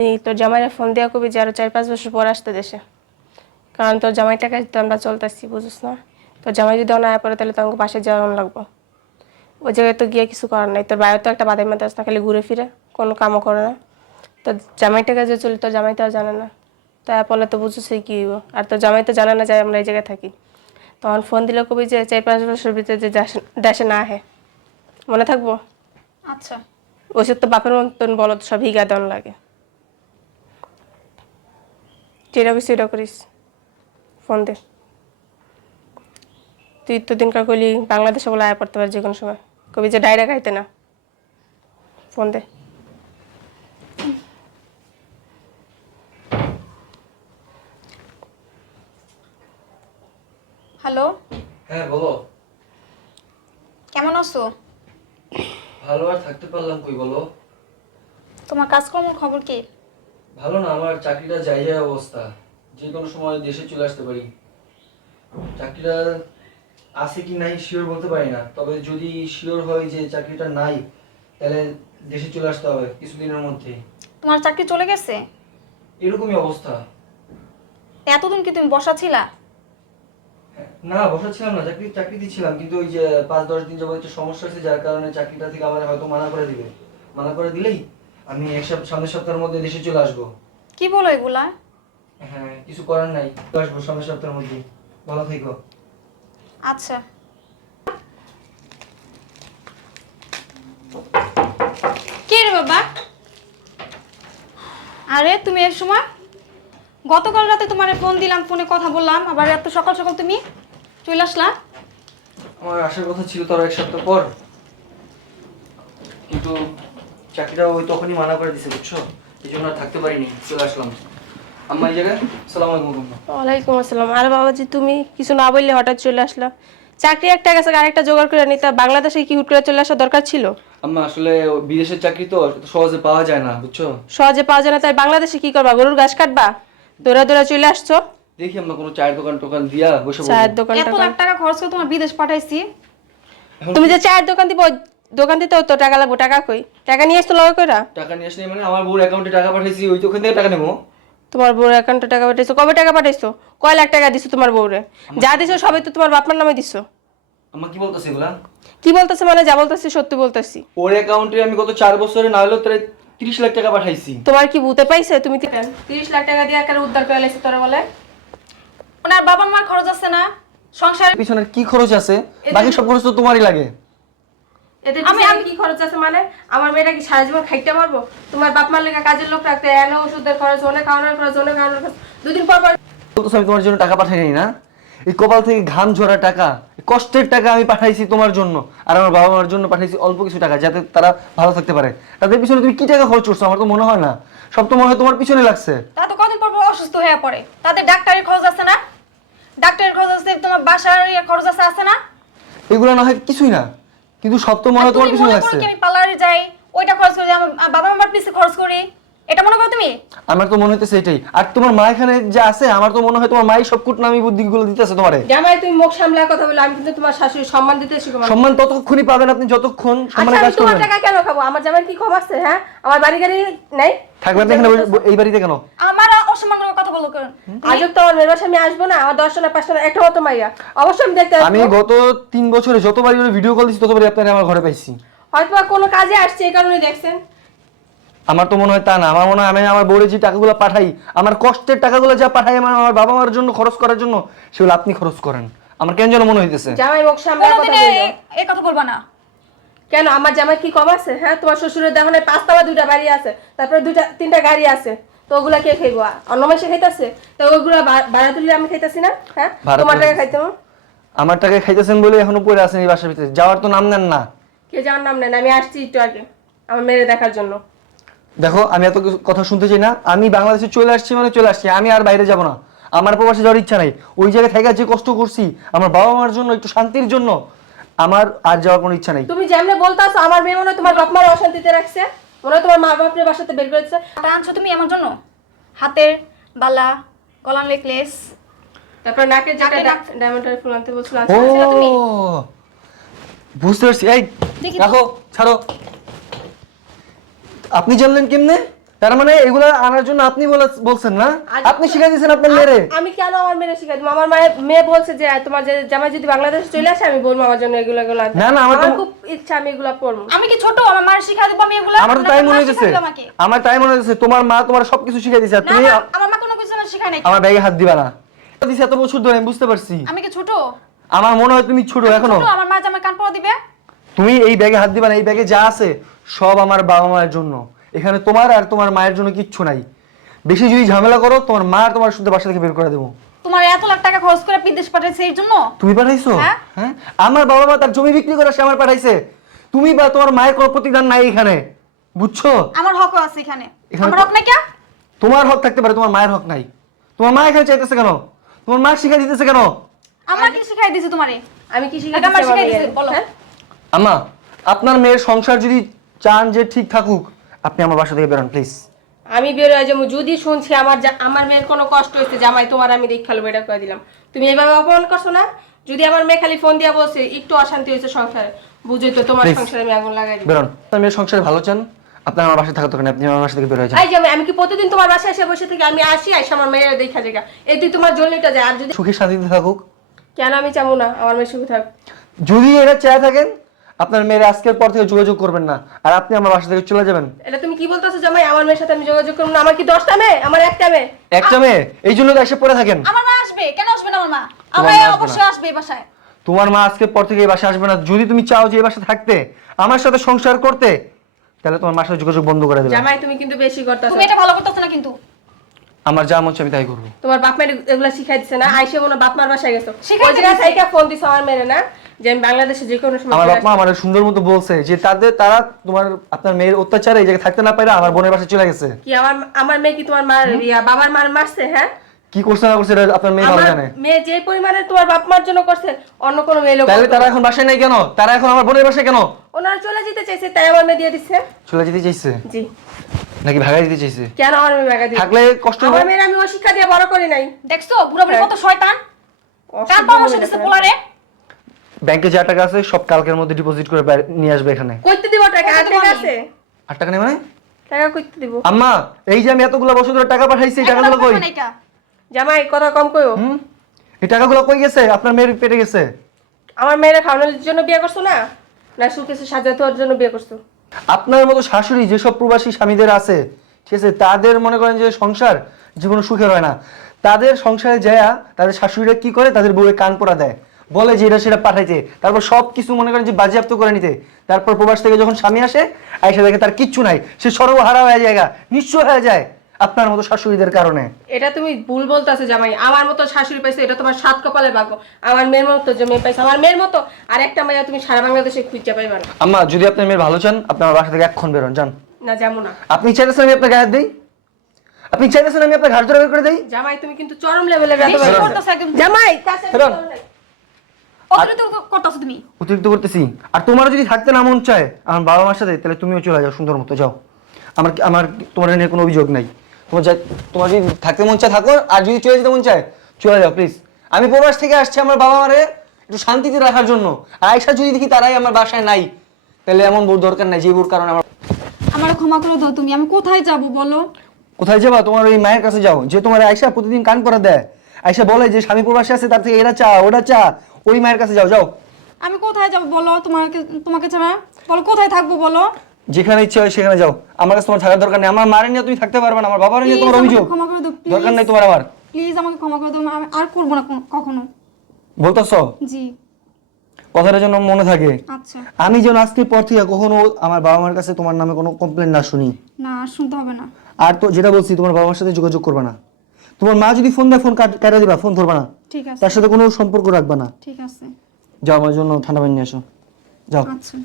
এই তোর জামাইরা ফোন দেওয়া কবি যে আরও চার পাঁচ বছর পর আসতে দেশে। কারণ তোর জামাই টাকা তো আমরা চলতেছি বুঝিস না? তোর জামাই যদি না পড়ে তাহলে তো আমাকে পাশে যাওয়ার লাগবো। ওই জায়গায় তো গিয়ে কিছু করার নাই। তোর বাইরে তো একটা বাদের বাদাই মাথাস না খালি ঘুরে ফিরে কোনো কামও করে না। তোর জামাই টাকা যে চলে তোর জামাই তো আর জানে না। তাই বলে তো বুঝছিস কি হইব। আর তোর জামাই তো জানে না যে আমরা এই জায়গায় থাকি। তখন ফোন দিলে কবি যে চার পাঁচ বছর ভিতরে যে দেশে- না আহে। মনে থাকব? আচ্ছা। ওষুধ তো বাপের মতন বলো সব হিগা দন লাগে। যেটা করিস সেটা করিস ফোন দে। তুই তো দিনকার কইলি বাংলাদেশে বলে আয়া পড়তে পারে যে কোনো সময়। কবি যে ডাইরেক্ট আইতে না। ফোন দে। হ্যালো হ্যাঁ বলো। কেমন আছো? ভালো আর থাকতে পারলাম কই বলো? তোমার কাজকর্মের খবর কি? ভালো না আমার চাকরিটা যাই যায় অবস্থা। যে কোনো সময় দেশে চলে আসতে পারি। চাকরিটা আছে কি নাই শিওর বলতে পারি না। তবে যদি শিওর হয় যে চাকরিটা নাই তাহলে দেশে চলে আসতে হবে কিছুদিনের মধ্যে। তোমার চাকরি চলে গেছে? এরকমই অবস্থা। এতদিন কি তুমি বসা ছিলা? না বসা ছিলাম না চাকরি চাকরি দিচ্ছিলাম। কিন্তু ওই যে পাঁচ দশ দিন যাবত সমস্যা হয়েছে যার কারণে চাকরিটা থেকে আমার হয়তো মানা করে দিবে। মানা করে দিলেই আমি এক সপ্তাহ সামনের সপ্তাহের মধ্যে দেশে চলে আসব। কি বলো এগুলা? হ্যাঁ কিছু করার নাই। চলে আসব সামনের সপ্তাহের মধ্যে। ভালো থেকো। আচ্ছা। কে রে বাবা? আরে তুমি এর সময়? গতকাল রাতে তোমার ফোন দিলাম ফোনে কথা বললাম আবার এত সকাল সকাল তুমি চলে আসলা? আমার আসার কথা ছিল তো আরও এক সপ্তাহ পর। কিন্তু চাকরিটা ওই তখনই মানা করে দিছে বুঝছ? এই জন্য আর থাকতে পারিনি চলে আসলাম। আম্মা এই জায়গায়? সালাম আলাইকুম ওয়ালাইকুম আসসালাম। আর বাবাজি তুমি কিছু না বললে হঠাৎ চলে আসলা। চাকরি একটা গেছে আরেকটা জোগাড় করে নিতে। বাংলাদেশে কি হুট করে চলে আসা দরকার ছিল? আম্মা আসলে বিদেশের চাকরি তো সহজে পাওয়া যায় না বুঝছ? সহজে পাওয়া যায় না তাই বাংলাদেশে কি করবা? গরুর ঘাস কাটবা? দৌড়া দৌড়া চলে আসছো? দেখি আমরা কোনো চায়ের দোকান টোকান দিয়া বসে বসে চায়ের দোকান এত লাখ টাকা খরচ করে তোমার বিদেশ পাঠাইছি। তুমি যে চায়ের দোকান দিব দোকান দিতে তো টাকা লাগবো টাকা কই? টাকা নিয়ে আসতো লগে কইরা? টাকা নিয়ে আসলে মানে আমার বউর অ্যাকাউন্টে টাকা পাঠাইছি ওই তো ওখান থেকে টাকা নেব। তোমার বউর অ্যাকাউন্টে টাকা পাঠাইছো? কবে টাকা পাঠাইছো? কয় লাখ টাকা দিছো তোমার বউরে? যা দিছো সবই তো তোমার বাপমার নামে দিছো। আম্মা কি বলতেছে এগুলা? কি বলতেছে মানে যা বলতেছি সত্যি বলতেছি। ওর অ্যাকাউন্টে আমি গত চার বছরে না হলেও প্রায় তিরিশ লাখ টাকা পাঠাইছি। তোমার কি ভূতে পাইছে? তুমি তিরিশ লাখ টাকা দিয়ে একেবারে উদ্ধার করে লাইছো তোরা বলে? ওনার বাবা মার খরচ আছে না? সংসার পিছনের কি খরচ আছে? বাকি সব খরচ তো তোমারই লাগে। এতে আমি আমি কি খরচ আছে মানে? আমার মেয়েটা কি সারা জীবন খাইতে পারব? তোমার বাপ মার লেগে কাজের লোক রাখতে এনে ওষুধের খরচ অনেক খাওয়ানোর খরচ অনেক খাওয়ানোর খরচ। দুদিন পর পর বলতেছো আমি তোমার জন্য টাকা পাঠাইনি না? এই কপাল থেকে ঘাম ঝরা টাকা কষ্টের টাকা আমি পাঠাইছি তোমার জন্য আর আমার বাবা মার জন্য পাঠাইছি অল্প কিছু টাকা যাতে তারা ভালো থাকতে পারে। তাদের পিছনে তুমি কি টাকা খরচ করছ? আমার তো মনে হয় না। সব তো মনে হয় তোমার পিছনে লাগছে। তা তো কদিন পর পর অসুস্থ হয়ে পড়ে। তাদের ডাক্তারের খরচ আছে না? ডাক্তারের খরচ আছে তোমার বাসার ইয়ে খরচ আছে আছে না? এগুলো না হয় কিছুই না। কিন্তু সব তো মনে তোমার তুমি পিছনে লাগছে। আমি পার্লারে যাই ওইটা খরচ করি আমার বাবা মার পিছে খরচ করি? এটা মনে করো তুমি? আমার তো মনে হইতেছে এটাই। আর তোমার মা এখানে যে আছে আমার তো মনে হয় তোমার মাই সব কুট নামি বুদ্ধিগুলো দিতেছে তোমারে। জামাই তুমি মুখ সামলা কথা বলে আমি কিন্তু তোমার শাশুড়ি সম্মান দিতে শিখো সম্মান ততক্ষণই পাবেন আপনি যতক্ষণ আচ্ছা সম্মানের আমি তোমার টাকা কেন খাব? আমার জামাই কি কম আছে হ্যাঁ? আমার বাড়ি গাড়ি নাই? থাকবেন না এখানে এই বাড়িতে কেন? আমার অসম্মান করে কথা বলো কেন? আজব তো আমার মেয়ের বাসায় আমি আসব না আমার দশটা পাঁচটা না একটা মতো মাইয়া। অবশ্যই আমি দেখতে আমি গত তিন বছরে যতবারই ভিডিও কল দিচ্ছি ততবারই আপনারা আমার ঘরে পাইছি। হয়তো বা কোনো কাজে আসছে এই কারণে দেখছেন। আমার তো মনে হয় তা না আমার মনে হয় আমি আমার বউরে যে টাকাগুলো পাঠাই আমার কষ্টের টাকাগুলো যা পাঠাই আমার আমার বাবা মার জন্য খরচ করার জন্য সেগুলো আপনি খরচ করেন। আমার কেন যেন মনে হইতেছে? জামাই মুখ সামলা কথা কোনোদিন বলো এ- এই কথা বলবা না। কেন আমার জামাই কি কম আছে? হ্যাঁ তোমার শ্বশুরের দেখো না পাঁচতলা দুইটা বাড়ি আছে তারপরে দুটা তিনটা গাড়ি আছে। তো ওগুলা কে খাইবো? অন্য মাসে খাইতেছে? তো ওগুলা ভাড়া তুললে আমি খাইতেছি না? হ্যাঁ? তোমার টাকা খাইতে আমার টাকা খাইতেছেন বলে এখনও পড়ে আছেন এই বাসার ভিতরে। যাওয়ার তো নাম নেন না। কে যাওয়ার নাম নেন? আমি আসছি একটু আগে আমার দেখার জন্য। দেখো আমি এত কথা শুনতে চাই না। আমি বাংলাদেশে চলে আসছি মানে চলে আসছি আমি আর বাইরে যাব না। আমার প্রবাসে যাওয়ার ইচ্ছা নাই। ওই জায়গায় থেকে যে কষ্ট করছি আমার বাবা মার জন্য একটু শান্তির জন্য আমার আর যাওয়ার কোনো ইচ্ছা নাই। তুমি যেমনে বলতাছো আমার মেয়ে মনে হয় তোমার বাপ মার অশান্তিতে রাখছে। মনে হয় তোমার মা বাপের বাসাতে বের করেছে। তা আনছো তুমি আমার জন্য? হাতের বালা গলার নেকলেস। তারপর নাকে যেটা ডায়মন্ডের ফুল আনতে বলছো ও আনতে বুঝতে পারছি। এই দেখো ছাড়ো। আপনি জানলেন কেমনে? তার মানে এগুলো আনার জন্য আপনি বলে- বলছেন না? আপনি শিখাই দিয়েছেন আপনার মেয়েরে? আমি কেন আমার মেয়ে শিখাই দিব? আমার মায়ের মেয়ে বলছে যে তোমার যে জামাই যদি বাংলাদেশে চলে আসে আমি বলব আমার জন্য এগুলো এগুলো না, না, আমার খুব ইচ্ছা আমি এগুলো পড়ব আমি কি ছোট? আমার মার শিখা দিব আমি এগুলো? আমার তাই আমার মনে হচ্ছে শিখাই আমার তাই মনে হচ্ছে তোমার মা তোমার সবকিছু শিখাই দিয়েছে তুমি আমার মা কোনো কিছু না শিখায় নাই আমার ব্যাগে হাত দিবা না। দিছি এত বছর ধরে আমি বুঝতে পারছি। আমি কি ছোট? আমার মনে হয় তুমি ছোট এখনও। ছোট? আমার মা যে আমার কান পড়া দিবে? তুমি এই ব্যাগে হাত দিবা না এই ব্যাগে যা আছে সব আমার বাবা মায়ের জন্য। এখানে তোমার আর তোমার মায়ের জন্য কিচ্ছু নাই। বেশি যদি ঝামেলা করো তোমার মা আর তোমার শুদ্ধ বাসা থেকে বের করে দেবো। তোমার এত লাখ টাকা খরচ করে বিদেশ পাঠাইছে এর জন্য? তুমি পাঠাইছো? হ্যাঁ। হ্যাঁ? আমার বাবা মা তার জমি বিক্রি করে সে আমার পাঠাইছে। তুমি বা তোমার মায়ের কোনো প্রতিদান নাই এখানে। বুঝছ? আমার হকও আছে এখানে। আমার হক নাই কে? তোমার হক থাকতে পারে তোমার মায়ের হক নাই। তোমার মা এখানে চাইতেছে কেন? তোমার মা শিখা দিতেছে কেন? আমার কি শিখাই দিছে তোমারে? আমি কি শিখাই শিখাই দিছে, বলো। হ্যাঁ? আম্মা আপনার মেয়ের সংসার যদি চান যে ঠিক থাকুক আপনি আমার বাসা থেকে বেরোন প্লিজ আমি বের হয়ে যাব। যদি শুনছি আমার যা- আমার মেয়ের কোনো কষ্ট হয়েছে জামাই তোমার আমি দেখাল এটা করে দিলাম। তুমি এইভাবে অপমান করছ না? যদি আমার মেয়ে খালি ফোন দিয়া বলছে একটু অশান্তি হয়েছে সংসারে বুঝই তো তোমার Please. সংসারে আমি আগুন লাগাই দিই বেরোন। আপনার মেয়ের সংসারে ভালো চান? আপনার আমার বাসায় থাকার দরকার নেই আপনি আমার বাসা থেকে বের হয়ে যান। এই যে আমি- আমি কি প্রতিদিন তোমার বাসায় এসে বসে থেকে আমি আসি আইসা আমার মেয়ের দেখা জায়গা? এই তুই তোমার জন্যটা যায় আর যদি সুখী শান্তিতে থাকুক। কেন আমি চাবো না? আমার মেয়ে সুখী থাক। যদি এটা চায় থাকেন আপনার মেয়ের আজকের পর থেকে যোগাযোগ করবেন না। আর আপনি আমার বাসা থেকে চলে যাবেন। এটা তুমি কি বলতেছো জামাই আমার মেয়ের সাথে আমি যোগাযোগ করব না? আমার কি দশটা মেয়ে? আমার একটা মেয়ে। একটা মেয়ে? এই জন্য তো এসে পড়ে থাকেন। আমার মা আসবে। কেন আসবে না আমার মা? তোমার আমার মা অবশ্যই আসবে এই বাসায়। তোমার মা আজকের পর থেকে এই বাসায় আসবে না। যদি তুমি চাও যে এই বাসায় থাকতে আমার সাথে সংসার করতে তাহলে তোমার মার সাথে যোগাযোগ বন্ধ করে দেবে জামাই তুমি কিন্তু বেশি করতেছো। তুমি এটা ভালো করতেছ না কিন্তু। আমার যা মন আমি তাই করব। তোমার বাপ মায়ের এগুলা শিখাই দিছে না? আইসে মনে বাপ মার বাসায় গেছো। শিখাই ওই জায়গা। থেকে ফোন দিছো আমার মেয়ে না যে আমি বাংলাদেশে যে কোনো সময় আমার বাপ মা আমার সুন্দর মতো বলছে যে তাদের তারা তোমার আপনার মেয়ের অত্যাচারে এই জায়গায় থাকতে না পারে আমার বোনের বাসায় চলে গেছে। কি আমার আমার মেয়ে কি তোমার মার ইয়া, বাবার মার মারছে হ্যাঁ? কি করছে না করছে এটা আপনার মেয়ে ভালো জানে। মেয়ে যে পরিমাণে তোমার বাপ মার জন্য করছে অন্য কোনো মেয়ে লোক তাহলে তারা এখন বাসায় নাই কেন? তারা এখন আমার বোনের বাসায় কেন? ওনারা চলে যেতে চাইছে তাই আমার মেয়ে দিয়ে দিচ্ছে। চলে যেতে চাইছে? জি। নাকি ভাগাই দিতে চাইছে? কেন আমার মেয়ে ব্যাগা দিয়ে থাকলে কষ্ট আমার হবে মেয়ের আমি ও শিক্ষা দিয়ে বড় করি নাই। দেখছ? বুড়া বুড়ি হ্যাঁ। কত শয়তান। কার পরামর্শ দিছে পোলারে? ব্যাংকে যা টাকা আছে সব কালকের মধ্যে ডিপোজিট করে নিয়ে আসবে এখানে। কইতে দিব টাকা আর টাকা আছে? আর টাকা নেই মানে? টাকা কইতে দিব। আম্মা এই যে আমি এতগুলো বছর ধরে টাকা পাঠাইছি এই টাকাগুলো কই? জামাই কথা কম কইও। হুম? এই টাকাগুলো কই গেছে? আপনার মেয়ের পেটে গেছে। আমার মেয়েরা খাওয়ানোর জন্য বিয়ে করছ না? না সুখে সাজাতে ওর জন্য বিয়ে করছ? আপনার মতো শাশুড়ি যেসব প্রবাসী স্বামীদের আছে, ঠিক আছে, তাদের মনে করেন যে সংসার জীবনে সুখের হয় না। তাদের সংসারে যায়া তাদের শাশুড়িরা কি করে? তাদের বউয়ে কান পোড়া দেয়। বলে যে, এটা সেটা পাঠাইতে তারপর সব কিছু মনে করেন যে বাজেয়াপ্ত করে নিতে। তারপর প্রবাস থেকে যখন স্বামী আসে, আইসা দেখে তার কিচ্ছু নাই। সে সর্বহারা হয়ে যায় নিশ্চয় হয়ে যায়। আপনার মতো শাশুড়িদের কারণে। এটা তুমি ভুল বলতেছো জামাই। আমার মতো শাশুড়ি পাইছো এটা তোমার সাত কপালে ভাগ্য। আমার মেয়ের মতো যে মেয়ে পাইছো আমার মেয়ের মতো আর একটা মেয়ে তুমি সারা বাংলাদেশে খুঁজতে পাইবা না। আম্মা যদি আপনার মেয়ের ভালো চান আপনার বাসা থেকে এক্ষণ বেরোন যান। না যেমন না। আপনি চাইতেছেন আমি আপনার গায়ে দিই? আপনি চাইতেছেন আমি আপনার ঘাট ধরে বের করে দিই? জামাই তুমি কিন্তু চরম লেভেলে বেশি করতেছো একদম জামাই। অতিরিক্ত করতেছো তুমি। অতিরিক্ত করতেছি। আর তোমারও যদি থাকতে না মন চায় আমার বাবা মার সাথে তাহলে তুমিও চলে যাও সুন্দর মতো যাও। আমার আমার তোমার নিয়ে কোনো অভিযোগ নাই। তোমার যা তোমার যদি থাকতে মন চায় থাকো আর যদি চলে যেতে মন চায় চলে যাও প্লিজ আমি প্রবাস থেকে আসছি আমার বাবা মারে একটু শান্তিতে রাখার জন্য। আর আয়সা যদি দেখি তারাই আমার বাসায় নাই তাহলে এমন বউর দরকার নাই যে বউর কারণে আমার আমার ক্ষমা করে দাও তুমি আমি কোথায় যাব বলো? কোথায় যাবা? তোমার ওই মায়ের কাছে যাও যে তোমার আয়সা প্রতিদিন কান করে দেয়। আয়সা বলে যে স্বামী প্রবাসী আছে তার থেকে এটা চা ওটা চা ওই মায়ের কাছে যাও যাও। আমি কোথায় যাব বলো তোমাকে তোমাকে ছাড়া? বলো কোথায় থাকব বলো? যেখানে ইচ্ছে হয় সেখানে যাও। আমার কাছে তোমার থাকার দরকার নেই। আমার মারে নিয়ে তুমি থাকতে পারবে না আমার বাবার নিয়ে তোমার অভিযোগ। ক্ষমা করে দাও, দরকার নেই তোমার আমার প্লিজ আমাকে ক্ষমা করে দাও। আমি আর করব না কখনো। বলতেছ? জি। কথাটা যেন মনে থাকে। আচ্ছা। আমি যেন আজকের পর থেকে কখনো আমার বাবা মার কাছে তোমার নামে কোনো কমপ্লেন না শুনি। না আর শুনতে হবে না। আর তো যেটা বলছি তোমার বাবার সাথে যোগাযোগ করবে না। তোমার মা যদি ফোন দেয় ফোন কেটে দিবা ফোন ধরবা না। ঠিক আছে। তার সাথে কোনো সম্পর্ক রাখবা না। ঠিক আছে। যাও আমার জন্য ঠান্ডা পানি নিয়ে আসো যাও। আচ্ছা।